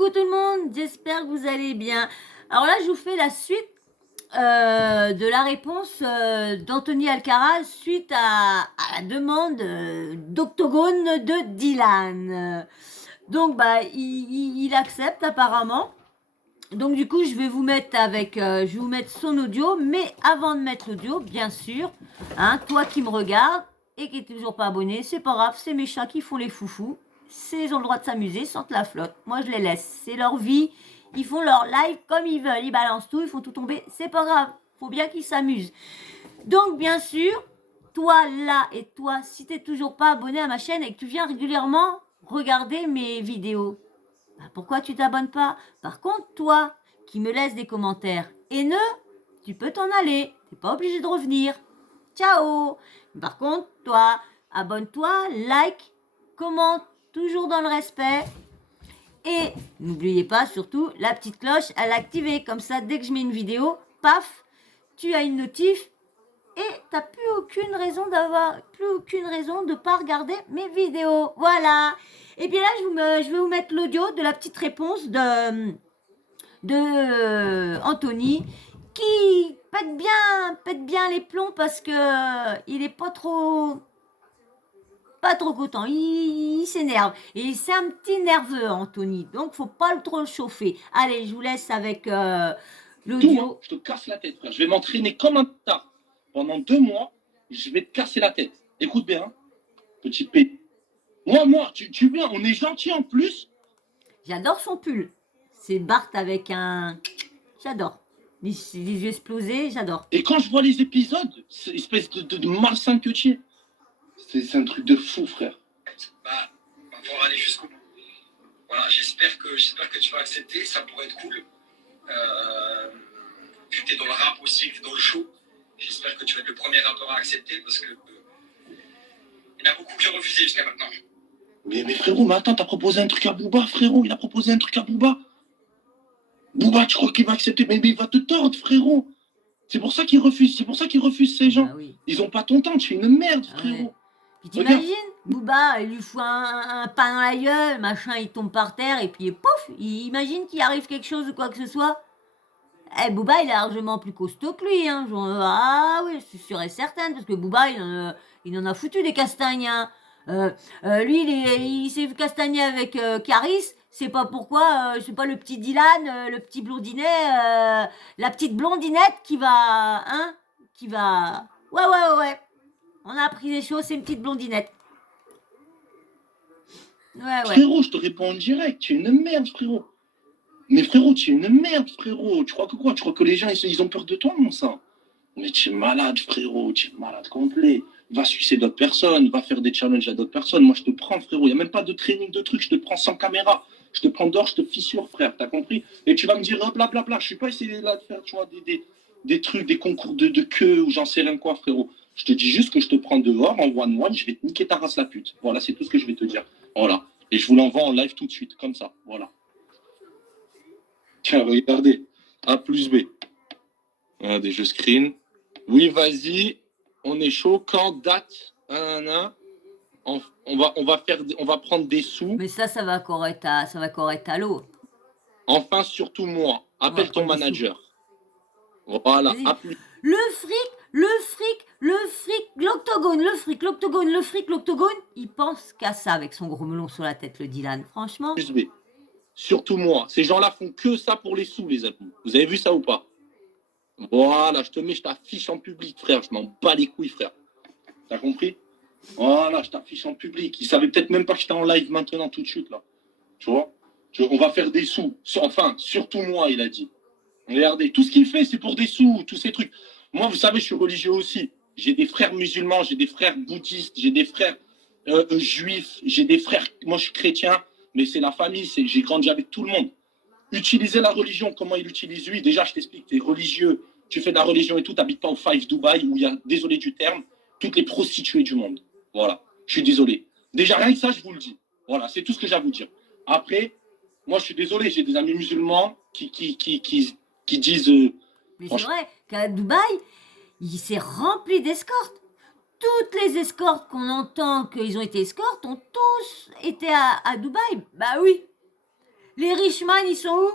Coucou tout le monde, j'espère que vous allez bien. Alors là, je vous fais la suite de la réponse d'Anthony Alcaraz suite à la demande d'Octogone de Dylan. Donc, il accepte apparemment. Donc du coup, je vais vous mettre je vais vous mettre son audio, mais avant de mettre l'audio, bien sûr, hein, toi qui me regardes et qui est toujours pas abonné, c'est pas grave, c'est mes chats qui font les foufous, ils ont le droit de s'amuser, sentent la flotte. Moi, je les laisse, c'est leur vie, ils font leur live comme ils veulent, ils balancent tout, ils font tout tomber, c'est pas grave, faut bien qu'ils s'amusent. Donc bien sûr, toi là et toi, si t'es toujours pas abonné à ma chaîne et que tu viens régulièrement regarder mes vidéos, pourquoi tu t'abonnes pas? Par contre, toi, qui me laisse des commentaires haineux, tu peux t'en aller. T'es pas obligé de revenir. Ciao. Par contre, toi, abonne-toi, like, commente, toujours dans le respect. Et n'oubliez pas, surtout, la petite cloche à l'activer. Comme ça, dès que je mets une vidéo, paf, tu as une notif et t'as plus aucune raison de pas regarder mes vidéos. Voilà. Et bien là, je vais vous mettre l'audio de la petite réponse de Anthony qui pète bien les plombs parce que il est pas trop content, il s'énerve. Et c'est un petit nerveux, Anthony, donc faut pas trop le chauffer. Allez, je vous laisse avec l'audio. Je te casse la tête, frère. Je vais m'entraîner comme un tard. Pendant 2 mois, je vais te casser la tête. Écoute bien, petit P. Moi, tu viens, on est gentil en plus. J'adore son pull. C'est Bart avec un... J'adore. Les yeux explosés, j'adore. Et quand je vois les épisodes, c'est espèce de malsain que tu es. C'est un truc de fou, frère. Pour aller jusqu'au bout. Voilà, j'espère que tu vas accepter, ça pourrait être cool. Vu que tu es dans le rap aussi, que tu es dans le show, j'espère que tu vas être le premier rappeur à accepter parce que il y en a beaucoup qui ont refusé jusqu'à maintenant. Mais frérot, mais attends, t'as proposé un truc à Booba, frérot. Il a proposé un truc à Booba. Booba, tu crois qu'il va accepter? Mais il va te tordre, frérot. C'est pour ça qu'il refuse. C'est pour ça qu'il refuse ces gens. Ah oui. Ils ont pas ton temps. Tu es une merde, frérot. Ouais. Puis t'imagines, Booba, il lui fout un pain dans la gueule, machin, il tombe par terre, et puis pouf, il imagine qu'il arrive quelque chose ou quoi que ce soit. Eh, Booba, il est largement plus costaud que lui, hein. Genre, ah oui, je suis sûre et certaine, parce que Booba, il en a foutu des castagnes, hein. Lui, il s'est castagné avec Caris, c'est pas pourquoi, c'est pas le petit Dylan, le petit blondinet, la petite blondinette qui va, hein, ouais. On a appris des choses, c'est une petite blondinette. Ouais. Frérot, je te réponds en direct. Tu es une merde, frérot. Mais frérot, tu es une merde, frérot. Tu crois que quoi? Tu crois que les gens, ils ont peur de toi, mon sang? Mais tu es malade, frérot. Tu es malade complet. Va sucer d'autres personnes. Va faire des challenges à d'autres personnes. Moi, je te prends, frérot. Il n'y a même pas de training de trucs. Je te prends sans caméra. Je te prends dehors, je te fissure, frère. T'as compris? Et tu vas me dire, blablabla. Je suis pas essayé là de faire, tu vois, des trucs, des concours de queue ou j'en sais rien quoi, frérot. Je te dis juste que je te prends dehors en one-one. Je vais te niquer ta race la pute. Voilà, c'est tout ce que je vais te dire. Voilà. Et je vous l'envoie en live tout de suite, comme ça. Voilà. Tiens, regardez. A plus B. Regardez, je screen. Oui, vas-y. On est chaud. Quand date on va prendre des sous. Mais ça va encore être à l'eau. Enfin, surtout moi. Appelle ton manager. Voilà. Le fric, l'octogone. Il pense qu'à ça avec son gros melon sur la tête, le Dylan. Franchement. Plus B. Surtout moi. Ces gens-là font que ça pour les sous, les amis. Vous avez vu ça ou pas? Voilà, je t'affiche en public, frère. Je m'en bats les couilles, frère. T'as compris? Voilà, je t'affiche en public. Ils savaient peut-être même pas que j'étais en live maintenant, tout de suite, là. Tu vois? On va faire des sous. Enfin, surtout moi, il a dit. Regardez, tout ce qu'il fait, c'est pour des sous, tous ces trucs. Moi, vous savez, je suis religieux aussi. J'ai des frères musulmans, j'ai des frères bouddhistes, j'ai des frères juifs, j'ai des frères... Moi, je suis chrétien, mais c'est la famille, j'ai grandi avec tout le monde. Utiliser la religion, comment il l'utilise lui? Déjà, je t'explique, tu es religieux, tu fais de la religion et tout, tu n'habites pas au Five Dubaï où il y a, désolé du terme, toutes les prostituées du monde. Voilà, je suis désolé. Déjà, rien que ça, je vous le dis. Voilà, c'est tout ce que j'ai à vous dire. Après, moi, je suis désolé, j'ai des amis musulmans qui disent... Mais c'est vrai qu'à Dubaï, il s'est rempli d'escortes. Toutes les escortes qu'on entend qu'ils ont été escortes ont tous été à Dubaï. Bah oui. Les richman, ils sont où?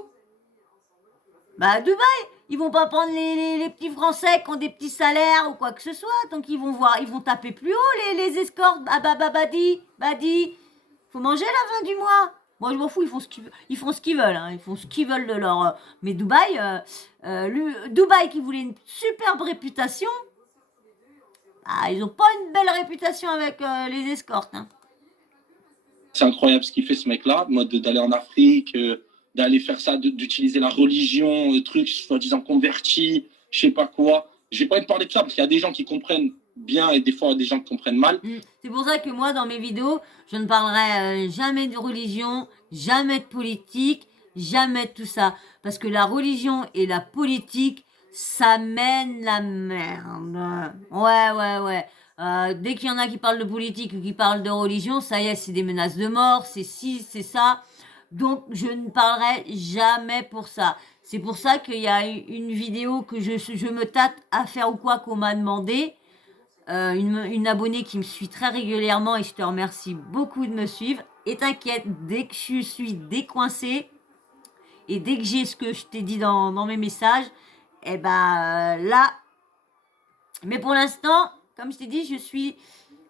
Bah, à Dubaï. Ils vont pas prendre les petits Français qui ont des petits salaires ou quoi que ce soit. Donc, ils vont voir, ils vont taper plus haut, les escortes. Badi. Faut manger à la fin du mois. Moi, je m'en fous, ils font ce qu'ils veulent. Ils font ce qu'ils veulent, hein. Ils font ce qu'ils veulent de leur. Mais Dubaï, Dubaï qui voulait une superbe réputation, ah, ils ont pas une belle réputation avec les escortes, hein. C'est incroyable ce qu'il fait ce mec-là, mode d'aller en Afrique, d'aller faire ça, d'utiliser la religion, le truc soi-disant converti, je sais pas quoi. Je vais pas te parler de ça parce qu'il y a des gens qui comprennent bien et des fois des gens qui comprennent mal. C'est pour ça que moi, dans mes vidéos, je ne parlerai jamais de religion, jamais de politique, jamais de tout ça. Parce que la religion et la politique, ça mène la merde. Ouais. Dès qu'il y en a qui parlent de politique ou qui parlent de religion, ça y est, c'est des menaces de mort, c'est ci, c'est ça. Donc, je ne parlerai jamais pour ça. C'est pour ça qu'il y a une vidéo que je me tâte à faire ou quoi qu'on m'a demandé. Une abonnée qui me suit très régulièrement et je te remercie beaucoup de me suivre. Et t'inquiète, dès que je suis décoincée et dès que j'ai ce que je t'ai dit dans mes messages, et ben là. Mais pour l'instant, comme je t'ai dit, je suis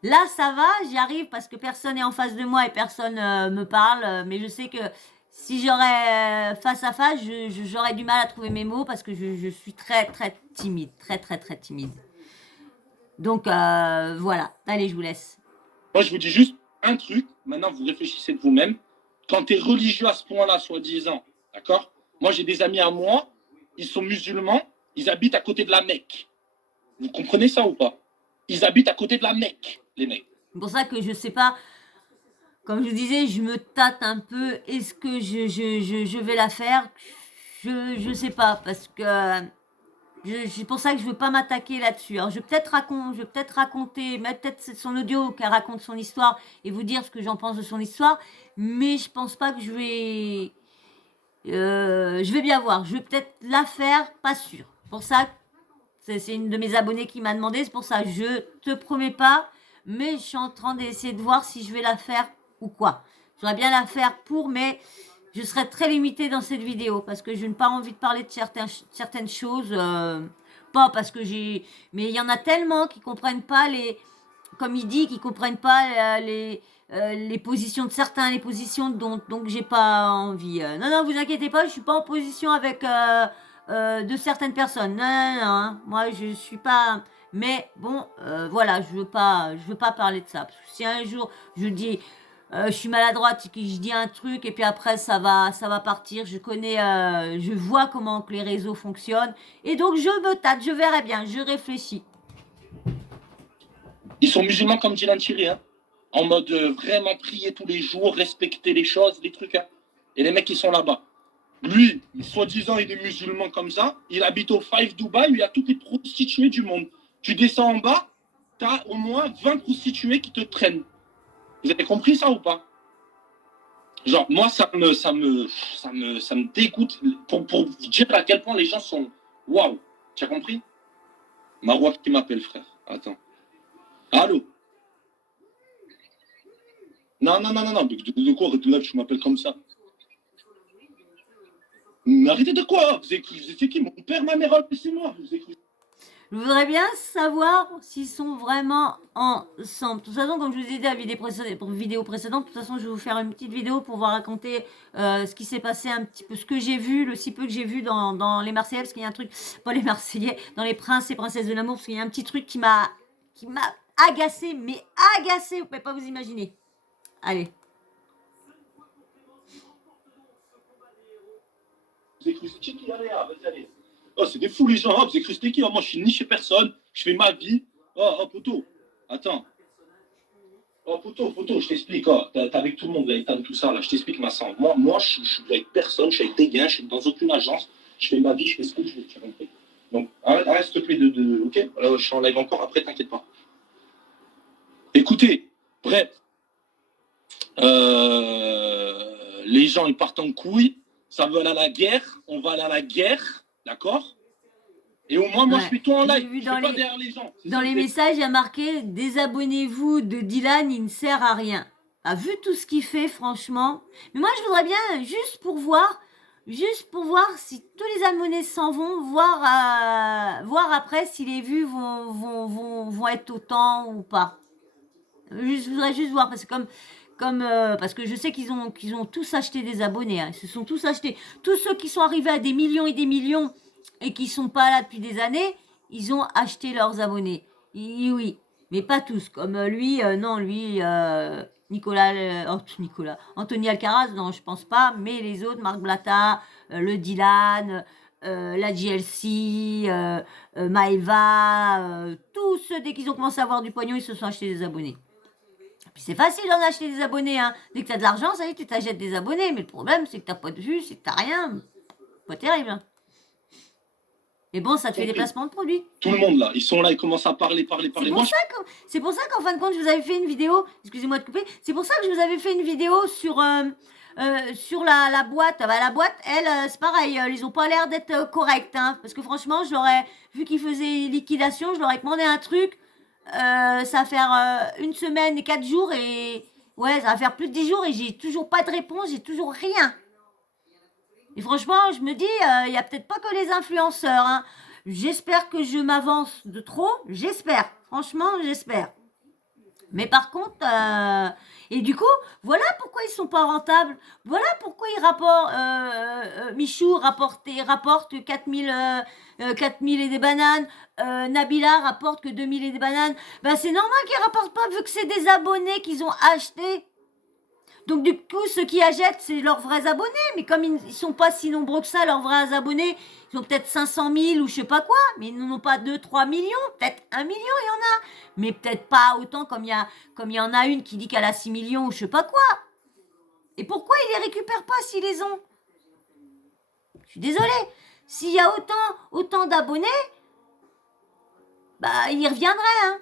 là, ça va, j'y arrive parce que personne n'est en face de moi et personne me parle. Mais je sais que si j'aurais face à face, j'aurais du mal à trouver mes mots parce que je suis très timide, très timide. Donc voilà, allez, je vous laisse. Moi, je vous dis juste un truc. Maintenant, vous réfléchissez de vous-même. Quand tu es religieux à ce point-là, soi-disant, d'accord? Moi, j'ai des amis à moi, ils sont musulmans, ils habitent à côté de la Mecque. Vous comprenez ça ou pas? Ils habitent à côté de la Mecque, les mecs. C'est pour ça que je sais pas, comme je vous disais, je me tâte un peu. Est-ce que je vais la faire? Je sais pas, parce que c'est pour ça que je veux pas m'attaquer là-dessus. Alors, je vais peut-être raconter, mettre peut-être son audio qu'elle raconte son histoire et vous dire ce que j'en pense de son histoire. Mais je pense pas que je vais bien voir. Je vais peut-être la faire, pas sûr. Pour ça, c'est une de mes abonnées qui m'a demandé. C'est pour ça, je te promets pas, mais je suis en train d'essayer de voir si je vais la faire ou quoi. J'aurais bien la faire mais je serai très limitée dans cette vidéo parce que je n'ai pas envie de parler de certaines choses. Pas parce que j'ai... Mais il y en a tellement qui comprennent pas comme il dit, qui comprennent pas les positions de certains, les positions donc j'ai pas envie. Non, vous inquiétez pas, je suis pas en position avec de certaines personnes. Non, hein. Moi je suis pas... Mais bon, voilà, je veux pas parler de ça. Parce que si un jour je dis... je suis maladroite, que je dis un truc et puis après ça va partir. Je vois comment que les réseaux fonctionnent et donc je me tâte, je verrai bien, je réfléchis. Ils sont musulmans comme Dylan Thierry, hein, en mode vraiment prier tous les jours, respecter les choses, les trucs. Hein. Et les mecs qui sont là-bas. Lui, soi-disant, il est musulman comme ça. Il habite au Five Dubaï, où il y a toutes les prostituées du monde. Tu descends en bas, tu as au moins 20 prostituées qui te traînent. Vous avez compris ça ou pas? Genre, moi, ça me dégoûte pour vous dire à quel point les gens sont... Waouh, tu as compris? Marois qui m'appelle, frère. Attends. Allô? Non. De quoi, là, tu m'appelles comme ça? Mais arrêtez de quoi? Vous étiez qui? Mon père, ma mère, c'est moi. Vous écoutez. Je voudrais bien savoir s'ils sont vraiment ensemble. De toute façon, comme je vous ai dit dans la vidéo précédente, de toute façon, je vais vous faire une petite vidéo pour vous raconter ce qui s'est passé un petit peu, ce que j'ai vu, le si peu que j'ai vu dans les Marseillais, parce qu'il y a un truc, pas les Marseillais, dans les Princes et Princesses de l'amour, parce qu'il y a un petit truc qui m'a agacé, mais agacé, vous pouvez pas vous imaginer. Allez. Vous avez cru c'était qui? Vas-y, allez. Oh, c'est des fous les gens, vous avez cru c'était qui? Oh, moi, je suis ni chez personne, je fais ma vie. Oh, poteau, attends. Oh, poteau, je t'explique. Oh, t'es avec tout le monde, là, Ethan, tout ça, là, je t'explique ma sang. Moi, je suis avec personne, je suis avec des gains, je suis dans aucune agence, je fais ma vie, je fais ce que je veux, tu as compris? Donc, arrête, s'il te plaît, ok? Alors, je suis en live encore, après, t'inquiète pas. Écoutez, bref, les gens, ils partent en couille, ça veut aller à la guerre, on va aller à la guerre, d'accord? Et au moins, moi, je fais tout en live, je suis pas derrière les gens. Dans les messages, il y a marqué « Désabonnez-vous de Dylan, il ne sert à rien ». a vu tout ce qu'il fait, franchement. Mais moi, je voudrais bien, juste pour voir si tous les abonnés s'en vont, voir après si les vues vont être autant ou pas. Je voudrais juste voir, parce que parce que je sais qu'ils ont tous acheté des abonnés, hein. Ils se sont tous achetés. Tous ceux qui sont arrivés à des millions et qui sont pas là depuis des années, ils ont acheté leurs abonnés. Oui, mais pas tous. Comme lui, non, lui, Nicolas, Anthony Alcaraz, non, je pense pas. Mais les autres, Marc Blatta, le Dylan, la GLC, Maeva, tous ceux, dès qu'ils ont commencé à avoir du pognon, ils se sont achetés des abonnés. Puis c'est facile d'en acheter des abonnés, hein. Dès que tu as de l'argent, ça y est, tu t'achètes des abonnés. Mais le problème, c'est que t'as pas de vues, c'est que t'as rien. Pas terrible, hein. Et bon, ça te fait des placements de produits. Tout le monde là, ils sont là, ils commencent à parler. C'est pour ça qu'en fin de compte, je vous avais fait une vidéo. Excusez-moi de couper. C'est pour ça que je vous avais fait une vidéo sur la boîte. Bah, la boîte, elle, c'est pareil. Ils ont pas l'air d'être corrects, hein. Parce que franchement, vu qu'ils faisaient liquidation, je leur ai demandé un truc. Ça va faire 1 semaine et 4 jours et ouais, ça va faire plus de 10 jours et j'ai toujours pas de réponse, j'ai toujours rien. Et franchement, je me dis, il y a peut-être pas que les influenceurs, hein. J'espère que je m'avance de trop, j'espère. Franchement, j'espère. Mais par contre, et du coup, voilà pourquoi ils sont pas rentables. Voilà pourquoi Michou rapporte 4000 et des bananes. Nabila rapporte que 2000 et des bananes. Ben, c'est normal qu'ils rapportent pas vu que c'est des abonnés qu'ils ont achetés. Donc du coup, ceux qui achètent, c'est leurs vrais abonnés. Mais comme ils sont pas si nombreux que ça, leurs vrais abonnés, ils ont peut-être 500 000 ou je sais pas quoi. Mais ils n'en ont pas 2-3 millions. Peut-être 1 million, il y en a. Mais peut-être pas autant comme il y en a une qui dit qu'elle a 6 millions ou je sais pas quoi. Et pourquoi ils les récupèrent pas s'ils les ont? Je suis désolée. S'il y a autant d'abonnés, bah ils reviendraient, hein.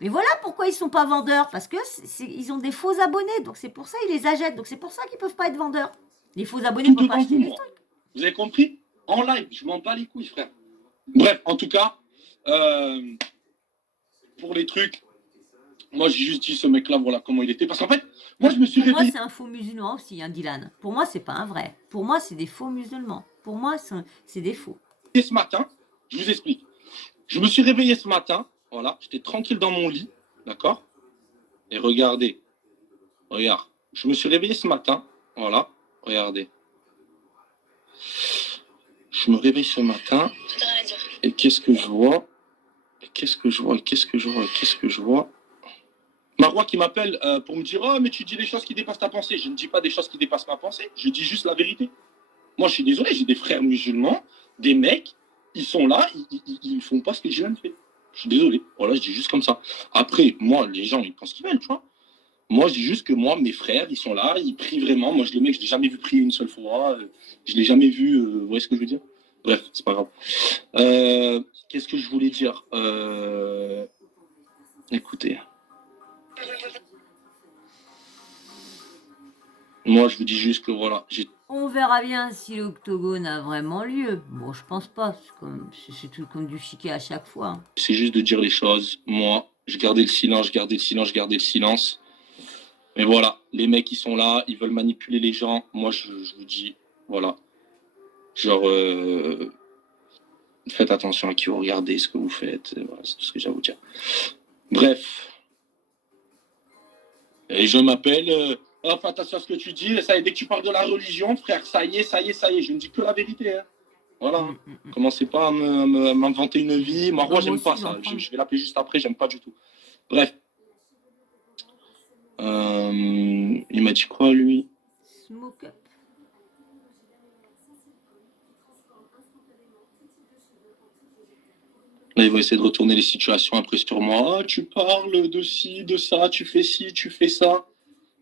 Mais voilà pourquoi ils sont pas vendeurs, parce que ils ont des faux abonnés, donc c'est pour ça ils les achètent, donc c'est pour ça qu'ils peuvent pas être vendeurs. Les faux abonnés ne Tout peuvent pas devant acheter vous, les moi. trucs. Vous avez compris? En live, je m'en bats les couilles, frère. Bref, en tout cas, pour les trucs, moi j'ai juste dit ce mec-là, voilà comment il était. Parce qu'en fait, moi je me suis Pour moi, réveillé. c'est un faux musulman aussi, hein, Dylan. Pour moi, c'est pas un vrai. Pour moi, c'est des faux musulmans. Pour moi, c'est des faux. Ce matin, je vous explique. Je me suis réveillé ce matin, voilà, j'étais tranquille dans mon lit, d'accord? Et regardez, regarde, je me suis réveillé ce matin, voilà, regardez. Je me réveille ce matin, et qu'est-ce que je vois? Qu'est-ce que je vois? Marois qui m'appelle pour me dire « Oh, mais tu dis des choses qui dépassent ta pensée. » Je ne dis pas des choses qui dépassent ma pensée, je dis juste la vérité. Moi, je suis désolé, j'ai des frères musulmans, des mecs, ils sont là, ils ne font pas ce que je viens de faire. Je suis désolé, voilà, je dis juste comme ça. Après, moi, les gens, ils pensent qu'ils veulent, tu vois. Moi, je dis juste que moi, mes frères, ils sont là, ils prient vraiment. Moi, le mec, je ne l'ai jamais vu prier une seule fois. Je ne l'ai jamais vu, vous voyez ce que je veux dire? Bref, c'est pas grave. Qu'est-ce que je voulais dire? Écoutez. Moi, je vous dis juste que voilà, On verra bien si l'octogone a vraiment lieu. Bon, je pense pas. C'est tout comme du chiquet à chaque fois, hein. C'est juste de dire les choses. Moi, je gardais le silence. Mais voilà, les mecs, ils sont là, ils veulent manipuler les gens. Moi, je vous dis, voilà. Genre, faites attention à qui vous regardez, ce que vous faites. Voilà, c'est tout ce que j'ai à vous dire. Bref. Et je m'appelle... fais attention à ce que tu dis. Ça y est, dès que tu parles de la religion, frère, ça y est. Je ne dis que la vérité. Hein. Voilà. Commencez pas à m'inventer une vie. Moi, j'aime pas ça. Je vais l'appeler juste après, j'aime pas du tout. Bref. Il m'a dit quoi, lui? Smoke up. Là, ils vont essayer de retourner les situations après sur moi. Ah, tu parles de ci, de ça, tu fais ci, tu fais ça.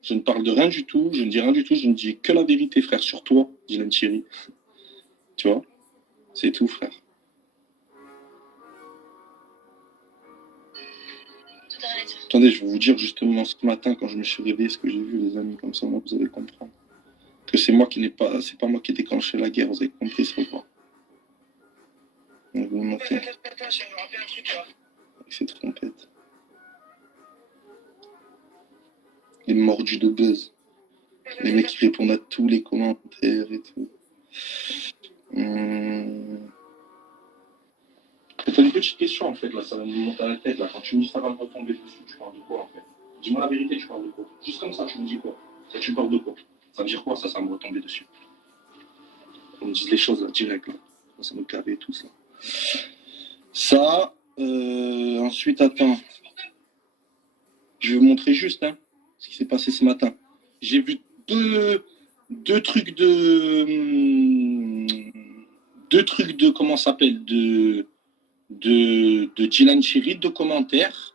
Je ne parle de rien du tout, je ne dis rien du tout, je ne dis que la vérité, frère, sur toi, Dylan Thierry. Tu vois? C'est tout, frère. Attendez, je vais vous dire justement ce matin, quand je me suis réveillé, ce que j'ai vu, les amis, comme ça, moi, vous allez comprendre. Que c'est moi qui n'ai pas... C'est pas moi qui ai déclenché la guerre, vous avez compris ça ou pas? Je vais vous montrer. Avec cette trompette. Les mordus de buzz. Les mecs qui répondent à tous les commentaires et tout. C'est une petite question en fait, là, ça va me monter à la tête. Là. Quand tu me dis ça va me retomber dessus, tu parles de quoi en fait? Dis-moi la vérité, tu parles de quoi? Juste comme ça, tu me dis quoi? Ça, tu parles de quoi? Ça veut dire quoi ça va me retomber dessus? On me dit les choses là, direct là. Ça me caver tout ça. Ça, ensuite, attends. Je vais vous montrer juste ce qui s'est passé ce matin. J'ai vu deux trucs de comment ça s'appelle de Dylan Chiri, de commentaires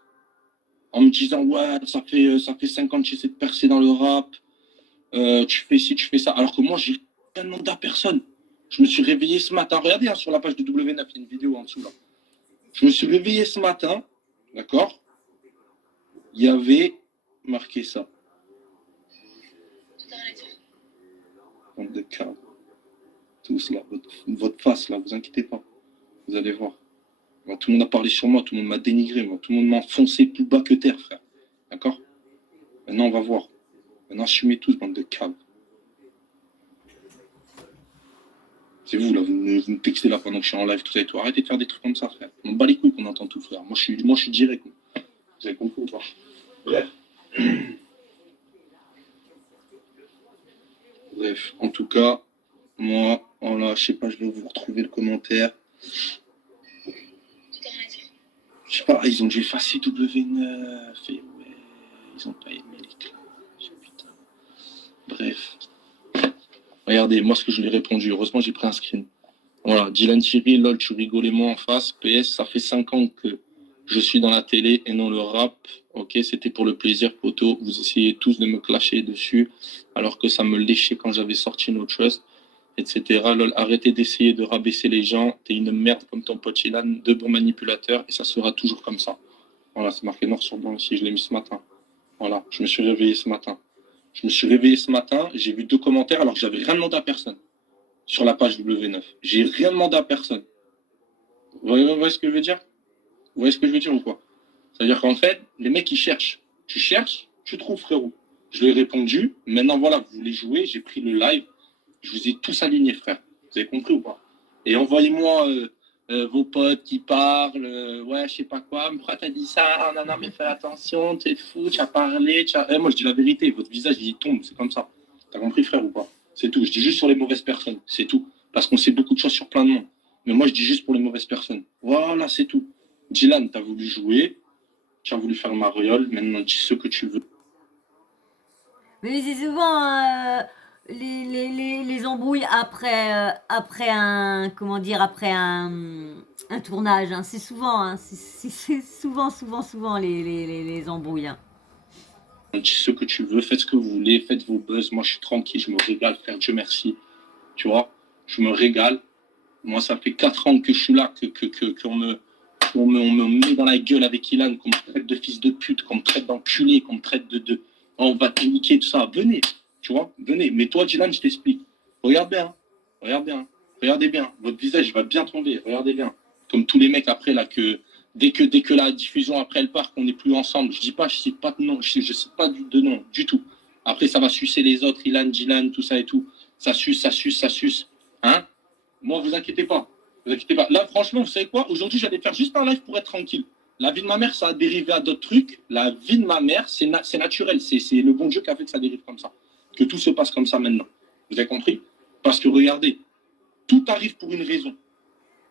en me disant ouais ça fait 5 ans que j'essaie de percer dans le rap, tu fais ci, tu fais ça, alors que moi j'ai rien demandé à personne. Je me suis réveillé ce matin, regardez sur la page de W9, il y a une vidéo en dessous là. Je me suis réveillé ce matin, d'accord, il y avait marqué ça. Bande de câbles. Tous là, votre face là, vous inquiétez pas, vous allez voir. Moi, tout le monde a parlé sur moi, tout le monde m'a dénigré, moi, tout le monde m'a enfoncé plus bas que terre, frère. D'accord? Maintenant, on va voir. Maintenant, assumez tous, bande de câbles. C'est vous, là, vous me textez là pendant que je suis en live, tout ça et tout. Arrêtez de faire des trucs comme ça, frère. On me bat les couilles qu'on entend tout, frère. Moi, je suis direct. Vous avez compris ou pas? Bref. Bref, en tout cas, moi, voilà, je sais pas, je vais vous retrouver le commentaire. Je sais pas, ils ont dû effacer W9. Et ouais, ils ont pas aimé les clashs. Putain. Bref. Regardez, moi, ce que je lui ai répondu. Heureusement, j'ai pris un screen. Voilà, Dylan Thierry, lol, tu rigolais moi en face. PS, ça fait 5 ans que je suis dans la télé et non le rap. Ok, c'était pour le plaisir, poto. Vous essayez tous de me clasher dessus, alors que ça me léchait quand j'avais sorti No Trust, etc. Lol, arrêtez d'essayer de rabaisser les gens. T'es une merde comme ton pote Ilan, de bons manipulateurs, et ça sera toujours comme ça. Voilà, c'est marqué noir sur blanc ici, je l'ai mis ce matin. Voilà, je me suis réveillé ce matin. J'ai vu 2 commentaires alors que j'avais rien demandé à personne sur la page W9. J'ai rien demandé à personne. Vous voyez ce que je veux dire? Vous voyez ce que je veux dire ou quoi? C'est-à-dire qu'en fait, les mecs, ils cherchent. Tu cherches, tu trouves, frérot. Je lui ai répondu. Maintenant, voilà, vous voulez jouer, j'ai pris le live. Je vous ai tous alignés, frère. Vous avez compris ou pas? Et envoyez-moi vos potes qui parlent. Ouais, je sais pas quoi. Mais pourquoi t'as dit ça? Ah, non, mais fais attention, t'es fou, tu as parlé. Moi, je dis la vérité. Votre visage, il tombe. C'est comme ça. T'as compris, frère, ou pas? C'est tout. Je dis juste sur les mauvaises personnes. C'est tout. Parce qu'on sait beaucoup de choses sur plein de monde. Mais moi, je dis juste pour les mauvaises personnes. Voilà, c'est tout. Dylan, t'as voulu jouer. Tu as voulu faire mariole. Maintenant, dis ce que tu veux. Mais c'est souvent les embrouilles après un comment dire après un tournage. Hein. C'est souvent, c'est souvent les embrouilles. Hein. Dis ce que tu veux, faites ce que vous voulez, faites vos buzz. Moi, je suis tranquille, je me régale, frère. Dieu merci. Tu vois, je me régale. Moi, ça fait 4 ans que je suis là, qu'on me met dans la gueule avec Ilan, qu'on me traite de fils de pute, qu'on me traite d'enculé, qu'on me traite de on va te niquer, tout ça. Venez, tu vois, venez. Mais toi, Dylan, je t'explique. Regarde bien, regarde bien, regardez bien. Votre visage, il va bien tomber, regardez bien. Comme tous les mecs après, là, que dès que la diffusion après elle part, qu'on n'est plus ensemble, je cite pas de nom, je cite pas de nom, du tout. Après, ça va sucer les autres, Ilan, Dylan, tout ça et tout. Ça suce. Hein? Moi, vous inquiétez pas. Là, franchement, vous savez quoi? Aujourd'hui, j'allais faire juste un live pour être tranquille. La vie de ma mère, ça a dérivé à d'autres trucs. La vie de ma mère, c'est naturel. C'est le bon Dieu qui a fait que ça dérive comme ça. Que tout se passe comme ça maintenant. Vous avez compris? Parce que regardez, tout arrive pour une raison.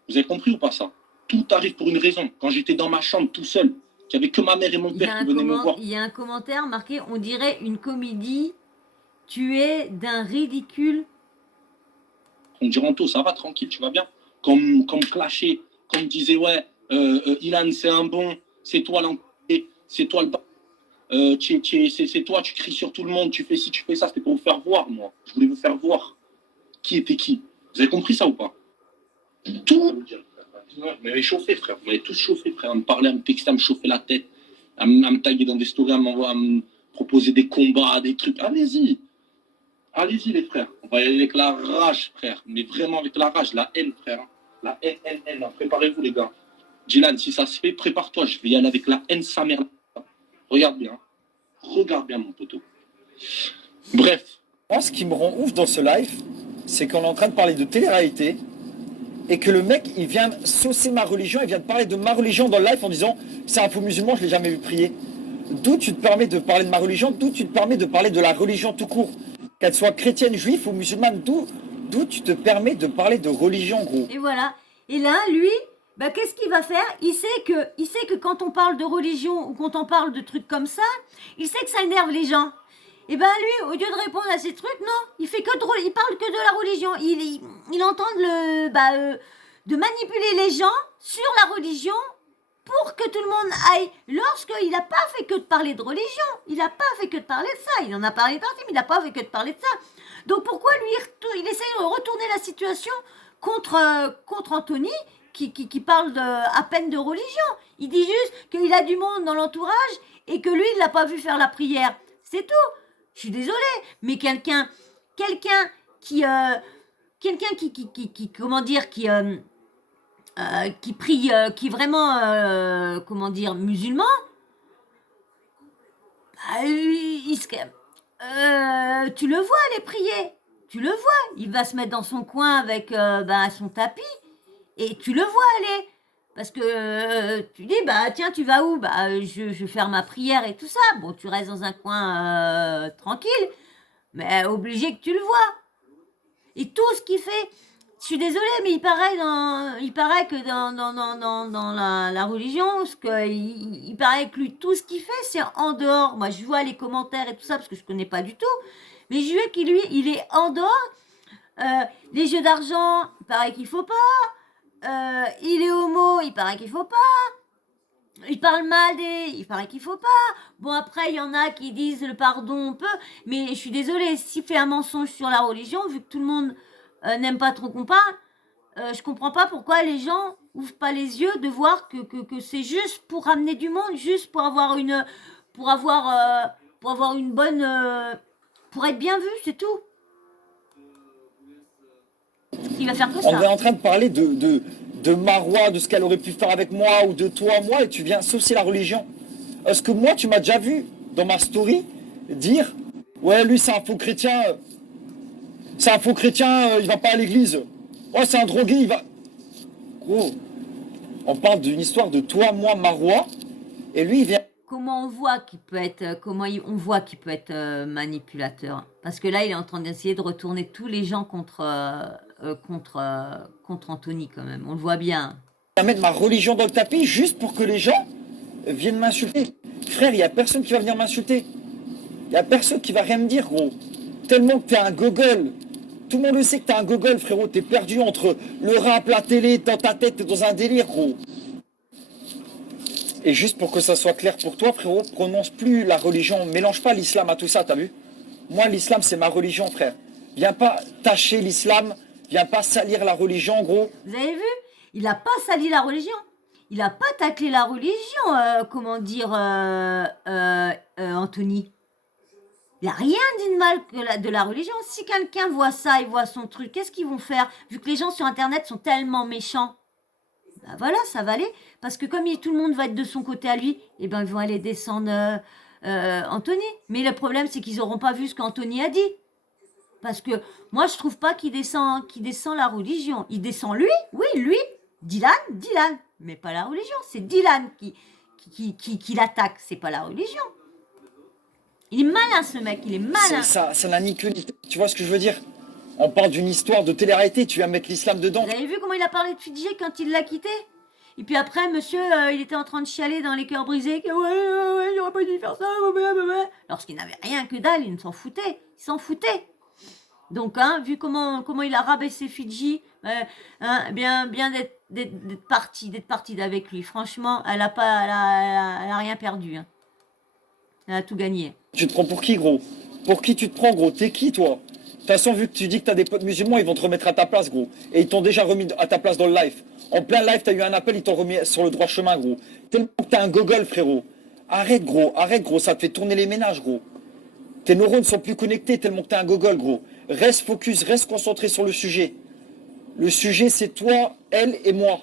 Vous avez compris ou pas ça? Tout arrive pour une raison. Quand j'étais dans ma chambre tout seul, qu'il n'y avait que ma mère et mon père qui venaient me voir. Il y a un commentaire marqué, on dirait une comédie tuée d'un ridicule. On dirait Anto, ça va tranquille, tu vas bien? Comme clasher, comme disait, ouais, Ilan, c'est un bon, c'est toi l'enculé, c'est toi le c'est toi, tu cries sur tout le monde, tu fais ci, tu fais ça, c'était pour vous faire voir, moi. Je voulais vous faire voir qui était qui. Vous avez compris ça ou pas? Tout. Vous m'avez chauffé, frère. Vous m'avez tous chauffé, frère. À me parler, à me texter, à me chauffer la tête, à me taguer dans des stories, à me proposer des combats, des trucs. Allez-y. Allez-y, les frères. On va y aller avec la rage, frère. Mais vraiment avec la rage, la haine, frère. La haine. Préparez-vous, les gars. Dylan, si ça se fait, prépare-toi. Je vais y aller avec la haine, sa mère. Regarde bien. Regarde bien, mon poteau. Bref. Moi, ce qui me rend ouf dans ce live, c'est qu'on est en train de parler de télé-réalité et que le mec, il vient saucer ma religion, il vient de parler de ma religion dans le live en disant c'est un faux musulman, je l'ai jamais vu prier. D'où tu te permets de parler de ma religion, d'où tu te permets de parler de la religion tout court, qu'elle soit chrétienne, juive ou musulmane, d'où tu te permets de parler de religion, gros. Et voilà. Et là, lui, bah, qu'est-ce qu'il va faire? Il sait que quand on parle de religion ou quand on parle de trucs comme ça, il sait que ça énerve les gens. Et ben lui, au lieu de répondre à ces trucs, non, il parle que de la religion. Il entend de manipuler les gens sur la religion pour que tout le monde aille. Lorsqu'il n'a pas fait que de parler de religion, il n'a pas fait que de parler de ça. Il en a parlé partout, mais il n'a pas fait que de parler de ça. Donc pourquoi lui, il essaye de retourner la situation contre Anthony qui parle à peine de religion. Il dit juste qu'il a du monde dans l'entourage et que lui, il l'a pas vu faire la prière. C'est tout. Je suis désolée, mais quelqu'un qui comment dire, qui prie, qui est vraiment, comment dire, musulman, bah, tu le vois aller prier, tu le vois, il va se mettre dans son coin avec son tapis, et tu le vois aller. Parce que tu dis, bah tiens, tu vas où? Bah je vais faire ma prière et tout ça. Bon, tu restes dans un coin tranquille, mais obligé que tu le vois. Et tout ce qu'il fait, je suis désolée, mais il paraît que dans la religion, il paraît que lui, tout ce qu'il fait, c'est en dehors. Moi, je vois les commentaires et tout ça, parce que je connais pas du tout. Mais je vois qu'il, lui, il est en dehors. Les jeux d'argent, il paraît qu'il faut pas. Il est homo, il paraît qu'il faut pas. Il parle mal il paraît qu'il faut pas. Bon, après, il y en a qui disent le pardon, on peut. Mais je suis désolée, s'il fait un mensonge sur la religion, vu que tout le monde n'aime pas trop qu'on parle, je comprends pas pourquoi les gens ouvrent pas les yeux de voir que c'est juste pour ramener du monde, juste pour avoir une bonne, pour être bien vu, c'est tout. Il va faire que ça. On est en train de parler de Marois, de ce qu'elle aurait pu faire avec moi ou de toi, moi, et tu viens saucer la religion. Est-ce que moi, tu m'as déjà vu dans ma story dire ouais, lui, c'est un faux chrétien, il va pas à l'église. Ouais, c'est un drogué, il va. Gros, on parle d'une histoire de toi, moi, Marois, et lui, il vient. Comment on voit qu'il peut être, manipulateur? Parce que là, il est en train d'essayer de retourner tous les gens contre Anthony quand même. On le voit bien. Mettre ma religion dans le tapis juste pour que les gens viennent m'insulter. Frère, il n'y a personne qui va venir m'insulter. Il n'y a personne qui va rien me dire, gros. Tellement que t'es un gogol. Tout le monde le sait que t'es un gogol, frérot. T'es perdu entre le rap, la télé, dans ta tête, t'es dans un délire, gros. Et juste pour que ça soit clair pour toi, frérot, prononce plus la religion. Mélange pas l'islam à tout ça, t'as vu? Moi, l'islam, c'est ma religion, frère. Viens pas tâcher l'islam. Viens pas salir la religion, gros. Vous avez vu? Il n'a pas sali la religion. Il n'a pas taclé la religion, Anthony. Il n'a rien dit de mal de la religion. Si quelqu'un voit ça, il voit son truc, qu'est-ce qu'ils vont faire? Vu que les gens sur Internet sont tellement méchants. Ben voilà, ça va aller. Parce que comme tout le monde va être de son côté à lui, eh ben ils vont aller descendre Anthony. Mais le problème, c'est qu'ils n'auront pas vu ce qu'Anthony a dit. Parce que moi, je trouve pas qu'il descend la religion. Il descend lui, oui, lui, Dylan, mais pas la religion. C'est Dylan qui l'attaque, c'est pas la religion. Il est malin, ce mec, il est malin. Ça n'a ni queue ni tête. Tu vois ce que je veux dire? On parle d'une histoire de télé-réalité, tu vas mettre l'islam dedans. Vous avez vu comment il a parlé de Fidji quand il l'a quitté? Et puis après, monsieur, il était en train de chialer dans les cœurs brisés. Que, ouais, j'aurais pas dû faire ça. Lorsqu'il n'avait rien que dalle, il s'en foutait. Il s'en foutait. Donc, vu comment il a rabaissé Fidji, bien d'être partie avec lui. Franchement, elle a rien perdu. Hein. Elle a tout gagné. Tu te prends pour qui, gros? Pour qui tu te prends, gros? T'es qui, toi? De toute façon, vu que tu dis que t'as des potes musulmans, ils vont te remettre à ta place, gros. Et ils t'ont déjà remis à ta place dans le live. En plein live, t'as eu un appel, ils t'ont remis sur le droit chemin, gros. Tellement que t'es un gogol, frérot. Arrête, gros, ça te fait tourner les ménages, gros. Tes neurones sont plus connectés tellement que t'es un gogol, gros. Reste focus, reste concentré sur le sujet. Le sujet, c'est toi, elle et moi.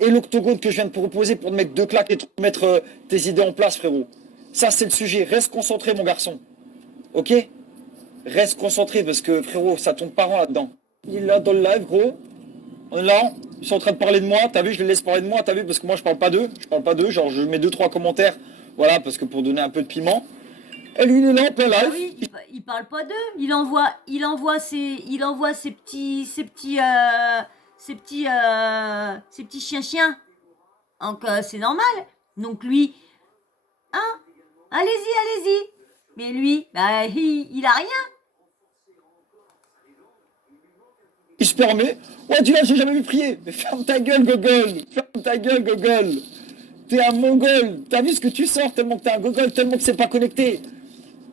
Et l'octogone que je viens de te proposer pour te mettre 2 claques et te mettre tes idées en place, frérot. Ça, c'est le sujet. Reste concentré, mon garçon. Ok? Reste concentré parce que frérot, ça tombe pas rond là-dedans. Il est là dans le live, gros. On est là, ils sont en train de parler de moi. T'as vu, je les laisse parler de moi, t'as vu, parce que moi je parle pas d'eux. Je parle pas d'eux, genre je mets 2-3 commentaires. Voilà, parce que pour donner un peu de piment. Et lui, il est là en plein Ah live. oui, il parle pas d'eux. Ses petits chiens. Donc c'est normal. Donc lui, hein, allez-y. Mais lui, bah, il a rien. Il se permet. Ouais, Dylan, j'ai jamais vu prier. Mais ferme ta gueule, Gogol. Ferme ta gueule, Gogol. T'es un mongol. T'as vu ce que tu sors tellement que t'es un Gogol, tellement que c'est pas connecté.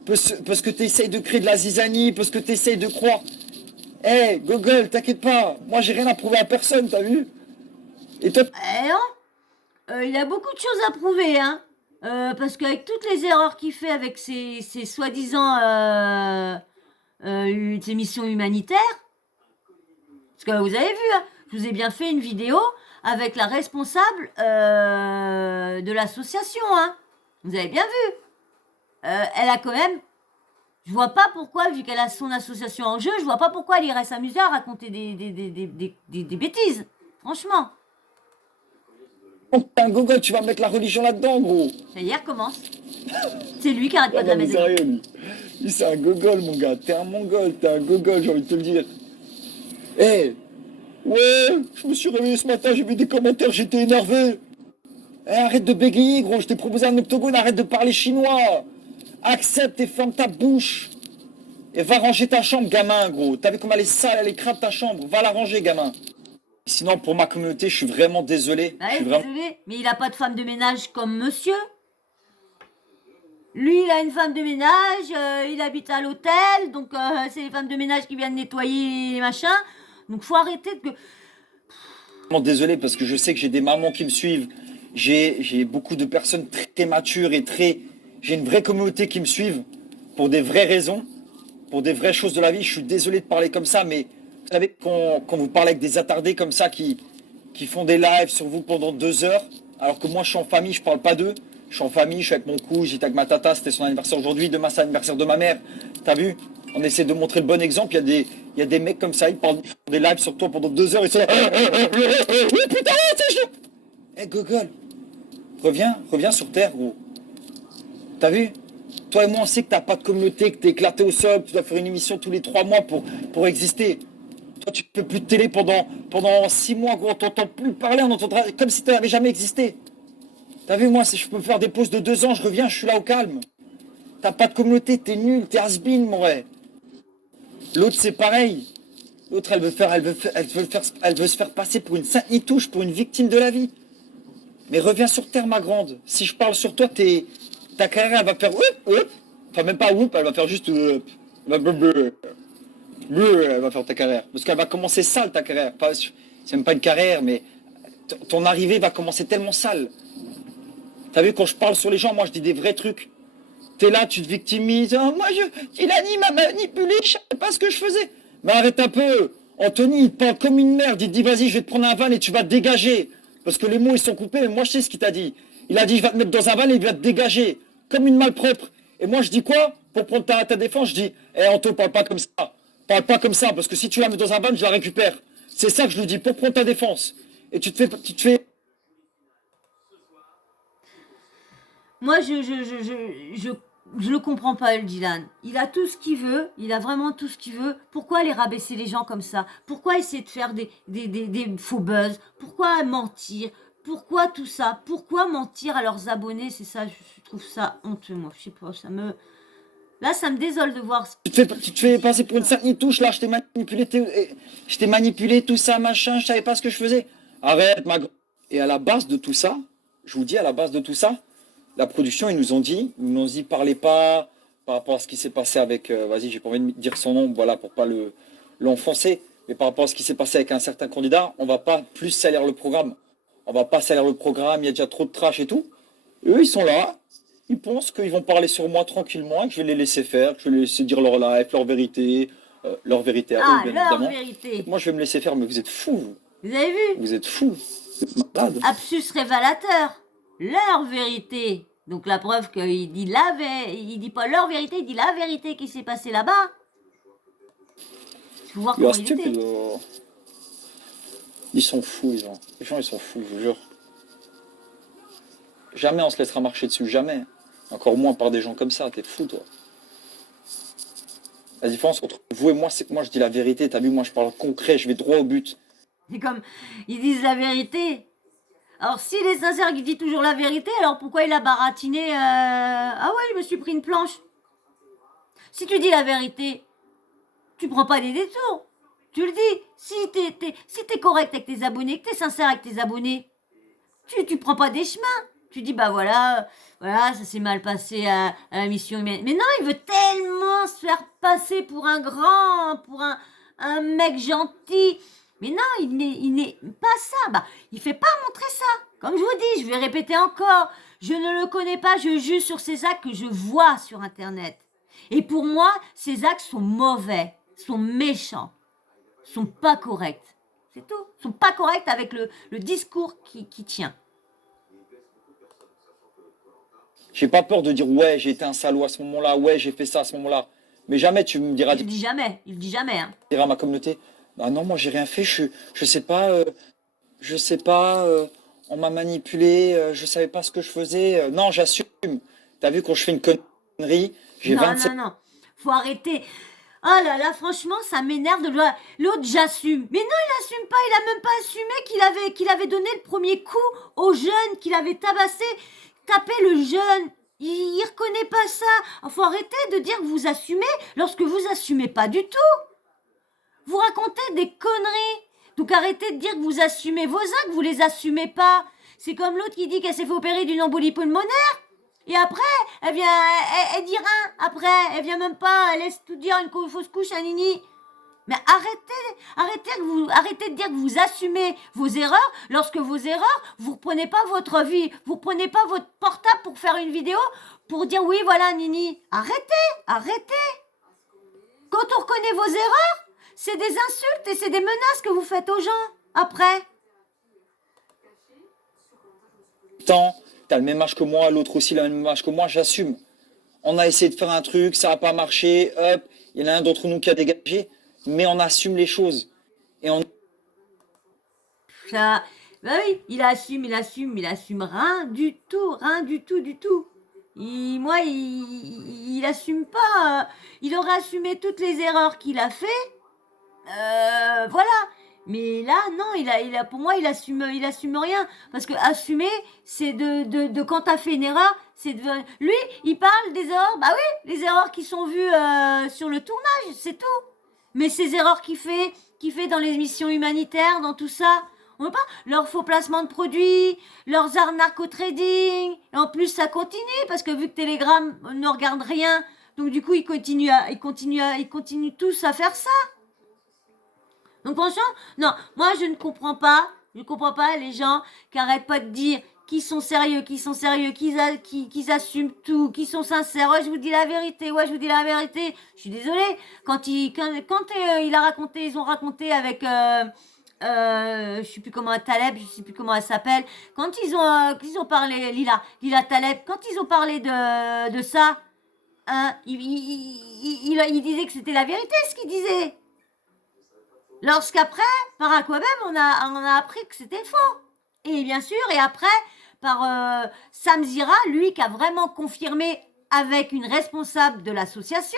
Parce que t'essayes de créer de la zizanie, parce que t'essayes de croire. Eh, Gogol, t'inquiète pas. Moi, j'ai rien à prouver à personne, t'as vu? Et toi, Eh non, il a beaucoup de choses à prouver, hein. Parce qu'avec toutes les erreurs qu'il fait avec ses soi-disant ses missions humanitaires, parce que vous avez vu, hein, je vous ai bien fait une vidéo avec la responsable de l'association, hein. Vous avez bien vu. Elle a quand même... Je vois pas pourquoi, vu qu'elle a son association en jeu, je vois pas pourquoi elle irait s'amuser à raconter des bêtises. Franchement. t'es un Gogol, tu vas mettre la religion là-dedans, gros. Ça y est, recommence. C'est lui qui arrête pas Ah de la non, mais mettre dedans. sérieux, lui. Lui, c'est un Gogol, mon gars. T'es un mongol, t'es un Gogol, j'ai envie de te le dire. Eh, ouais, je me suis réveillé ce matin, j'ai vu des commentaires, j'étais énervé. Eh, arrête de bégayer, gros, je t'ai proposé un octogone, arrête de parler chinois. Accepte et ferme ta bouche. Et va ranger ta chambre, gamin, gros. T'as vu comment elle est sale, elle est crade ta chambre. Va la ranger, gamin. Sinon, pour ma communauté, je suis vraiment désolé. Ouais, Je suis vraiment... désolé, mais il a pas de femme de ménage comme monsieur. Lui, il a une femme de ménage, il habite à l'hôtel, donc c'est les femmes de ménage qui viennent nettoyer les machins. Donc faut arrêter de... vraiment désolé parce que je sais que j'ai des mamans qui me suivent. J'ai beaucoup de personnes très matures et très... J'ai une vraie communauté qui me suivent pour des vraies raisons, pour des vraies choses de la vie. Je suis désolé de parler comme ça, mais vous savez, quand vous parlez avec des attardés comme ça qui font des lives sur vous pendant 2 heures, alors que moi je suis en famille, je parle pas d'eux. Je suis en famille, je suis avec mon cou, j'étais avec ma tata, c'était son anniversaire aujourd'hui, demain c'est l'anniversaire de ma mère. T'as vu? On essaie de montrer le bon exemple. Il y a des mecs comme ça, ils font des lives sur toi pendant 2 heures, ils sont là. Oui, putain, c'est chaud! Eh, Gogol, reviens sur Terre, gros. T'as vu? Toi et moi, on sait que t'as pas de communauté, que t'es éclaté au sol, que tu dois faire une émission tous les 3 mois pour exister. Toi, tu peux plus de télé pendant 6 mois, gros, on t'entend plus parler, on entendra comme si tu n'avais jamais existé. T'as vu, moi, si je peux faire des pauses de 2 ans, je reviens, je suis là au calme. T'as pas de communauté, t'es nul, t'es has-been, mon vrai. L'autre, c'est pareil. L'autre, elle veut se faire passer pour une sainte nitouche, pour une victime de la vie. Mais reviens sur Terre, ma grande. Si je parle sur toi, ta carrière, elle va faire Enfin, même pas elle va faire juste elle va faire ta carrière. Parce qu'elle va commencer sale, ta carrière. C'est même pas une carrière, mais ton arrivée va commencer tellement sale. T'as vu, quand je parle sur les gens, moi, je dis des vrais trucs. T'es là, tu te victimises. Oh, moi, Ilani m'a manipulé, je savais pas ce que je faisais. Mais arrête un peu. Anthony, il te parle comme une merde. Il te dit, vas-y, je vais te prendre un van et tu vas te dégager. Parce que les mots, ils sont coupés, mais moi, je sais ce qu'il t'a dit. Il a dit, je vais te mettre dans un van et il va te dégager. Comme une malpropre. Et moi, je dis quoi? Pour prendre ta défense, je dis, Anto, parle pas comme ça. Parle pas comme ça, parce que si tu la mets dans un van, je la récupère. C'est ça que je lui dis, pour prendre ta défense. Et tu te fais... Moi, je le comprends pas, le Dylan. Il a tout ce qu'il veut, il a vraiment tout ce qu'il veut. Pourquoi aller rabaisser les gens comme ça? Pourquoi essayer de faire des faux buzz? Pourquoi mentir? Pourquoi tout ça? Pourquoi mentir à leurs abonnés? C'est ça, je trouve ça honteux, moi. Je sais pas, ça me... Là, ça me désole de voir... Tu te fais passer pour une sainte nitouche, là, je t'ai manipulé, tout ça, machin, je savais pas ce que je faisais. Arrête, ma... Et à la base de tout ça, je vous dis, à la base de tout ça, la production, ils nous ont dit, parlez pas par rapport à ce qui s'est passé avec, vas-y, j'ai pas envie de dire son nom, voilà, pour pas l'enfoncer, mais par rapport à ce qui s'est passé avec un certain candidat, on va pas plus salir le programme. On va pas salir le programme, il y a déjà trop de trash et tout. Et eux, ils sont là, ils pensent qu'ils vont parler sur moi tranquillement, que je vais les laisser faire, que je vais les laisser dire leur life, leur vérité à eux, bien évidemment. Vérité. Moi, je vais me laisser faire, mais vous êtes fous, vous. Vous avez vu? Vous êtes fous. Vous êtes malades. Absus révélateur. Leur vérité. Donc la preuve qu'il dit il dit pas leur vérité, il dit la vérité qui s'est passée là-bas. Il faut voir Il comment est il stupide. était. Ils sont fous, les gens. Les gens, ils sont fous, je vous jure. Jamais on se laissera marcher dessus, jamais. Encore moins par des gens comme ça, t'es fou, toi. La différence entre vous et moi, c'est que moi, je dis la vérité. T'as vu, moi, je parle concret, je vais droit au but. C'est comme, ils disent la vérité. Alors s'il est sincère qu'il dit toujours la vérité, alors pourquoi il a baratiné Ah ouais, je me suis pris une planche. Si tu dis la vérité, tu prends pas des détours. Tu le dis. Si t'es correct avec tes abonnés, que t'es sincère avec tes abonnés, tu prends pas des chemins. Tu dis, bah voilà, ça s'est mal passé à la mission humaine. Mais non, il veut tellement se faire passer pour un grand, pour un mec gentil. Mais non, il n'est pas ça. Bah, il fait pas montrer ça. Comme je vous dis, je vais répéter encore. Je ne le connais pas, je juge sur ces actes que je vois sur Internet. Et pour moi, ces actes sont mauvais, sont méchants, sont pas corrects. C'est tout. Sont pas corrects avec le discours qui tient. J'ai pas peur de dire, ouais, j'ai été un salaud à ce moment-là, ouais, j'ai fait ça à ce moment-là. Mais jamais tu me diras, Il le dit jamais. Hein. à ma communauté, ah non, moi, j'ai rien fait, je sais pas, on m'a manipulé, je savais pas ce que je faisais. Non, j'assume. T'as vu, quand je fais une connerie, j'ai 27... Non. Faut arrêter. Oh là là, franchement, ça m'énerve de le voir. L'autre, j'assume. Mais non, il assume pas. Il a même pas assumé qu'il avait donné le premier coup au jeune, qu'il avait tabassé, tapé le jeune. Il reconnaît pas ça. Il faut arrêter de dire que vous assumez lorsque vous assumez pas du tout. Vous racontez des conneries. Donc arrêtez de dire que vous assumez vos actes, vous les assumez pas. C'est comme l'autre qui dit qu'elle s'est fait opérer d'une embolie pulmonaire. Et après, elle vient, elle dit rien. Après, elle vient même pas, elle laisse tout dire, une fausse couche, un nini. Mais arrêtez de dire que vous assumez vos erreurs lorsque vos erreurs, vous reprenez pas votre vie, vous reprenez pas votre portable pour faire une vidéo, pour dire oui, voilà, nini. Arrêtez. Quand on reconnaît vos erreurs, c'est des insultes et c'est des menaces que vous faites aux gens. Après. T'as le même âge que moi, l'autre aussi a le même âge que moi, j'assume. On a essayé de faire un truc, ça n'a pas marché, hop, il y en a un d'entre nous qui a dégagé, mais on assume les choses. Et on... Ça, bah oui, il assume rien du tout. Il assume pas. Il aurait assumé toutes les erreurs qu'il a fait. Voilà. Mais là, non, pour moi, il assume rien. Parce que assumer, c'est de quand t'as fait une erreur, c'est de... Lui, il parle des erreurs, bah oui, les erreurs qui sont vues sur le tournage, c'est tout. Mais ces erreurs qu'il fait dans les missions humanitaires, dans tout ça, on veut pas leur faux placement de produits, leurs arnaques au trading. Et en plus, ça continue, parce que vu que Telegram ne regarde rien, donc du coup, ils continuent tous à faire ça. Donc franchement, non, moi je ne comprends pas les gens qui arrêtent pas de dire qu'ils sont sérieux, qu'ils assument tout, qu'ils sont sincères. Ouais, je vous dis la vérité. Je suis désolée. Quand ils ont raconté avec, je sais plus comment Taleb, je sais plus comment elle s'appelle. Quand ils ont parlé Lila Taleb, quand ils ont parlé de ça, hein, il disait que c'était la vérité ce qu'il disait. Lorsqu'après, par Aquabem, on a appris que c'était faux. Et bien sûr, et après, par Sam Zira, lui qui a vraiment confirmé avec une responsable de l'association,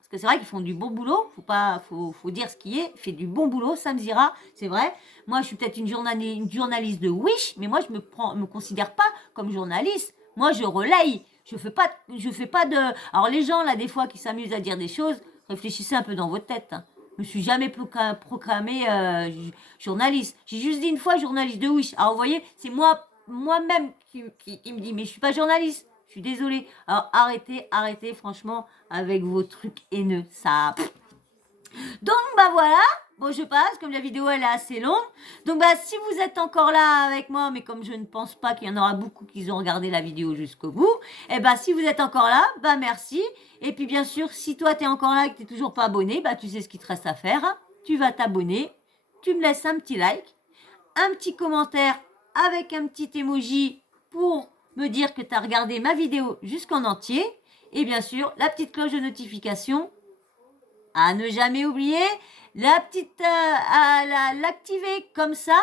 parce que c'est vrai qu'ils font du bon boulot, faut dire ce qui est, il fait du bon boulot, Sam Zira, c'est vrai. Moi, je suis peut-être une journaliste de Wish, mais moi, je me considère pas comme journaliste. Moi, je relaye. Je fais pas de... Alors, les gens, là, des fois, qui s'amusent à dire des choses, réfléchissez un peu dans votre tête, hein. Je me suis jamais proclamée journaliste. J'ai juste dit une fois journaliste de Wish. Alors vous voyez, c'est moi-même qui me dit, mais je suis pas journaliste. Je suis désolée. Alors arrêtez franchement avec vos trucs haineux. Ça. Donc bah voilà. Bon, je passe, comme la vidéo elle est assez longue. Donc bah si vous êtes encore là avec moi, mais comme je ne pense pas qu'il y en aura beaucoup qui ont regardé la vidéo jusqu'au bout, et bah si vous êtes encore là, bah merci. Et puis bien sûr, si toi t'es encore là et que t'es toujours pas abonné, bah tu sais ce qu'il te reste à faire. Hein. Tu vas t'abonner, tu me laisses un petit like, un petit commentaire avec un petit emoji pour me dire que tu as regardé ma vidéo jusqu'en entier. Et bien sûr, la petite cloche de notification. À ne jamais oublier, la petite à l'activer comme ça.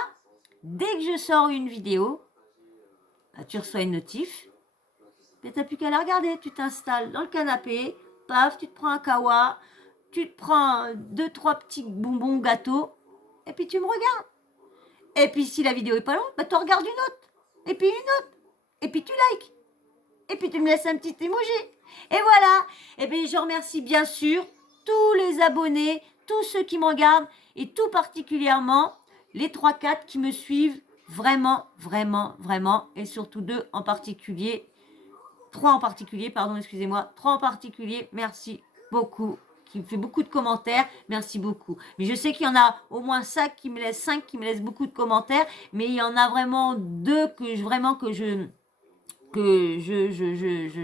Dès que je sors une vidéo, bah, tu reçois une notif. Tu n'as plus qu'à la regarder. Tu t'installes dans le canapé, paf, tu te prends un kawa, tu te prends 2-3 petits bonbons gâteaux, et puis tu me regardes. Et puis si la vidéo est pas longue, bah, tu en regardes une autre, et puis une autre, et puis tu likes, et puis tu me laisses un petit emoji. Et voilà. Et bien je remercie bien sûr tous les abonnés, tous ceux qui me regardent, et tout particulièrement les 3-4 qui me suivent vraiment, vraiment, vraiment, et surtout 2 en particulier. 3 en particulier, pardon, excusez-moi. 3 en particulier, merci beaucoup. Qui me fait beaucoup de commentaires, merci beaucoup. Mais je sais qu'il y en a au moins 5 qui me laissent beaucoup de commentaires, mais il y en a vraiment 2 que je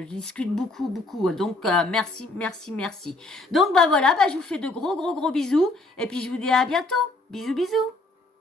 discute beaucoup. Donc, merci. Donc, bah voilà, bah, je vous fais de gros bisous. Et puis, je vous dis à bientôt. Bisous.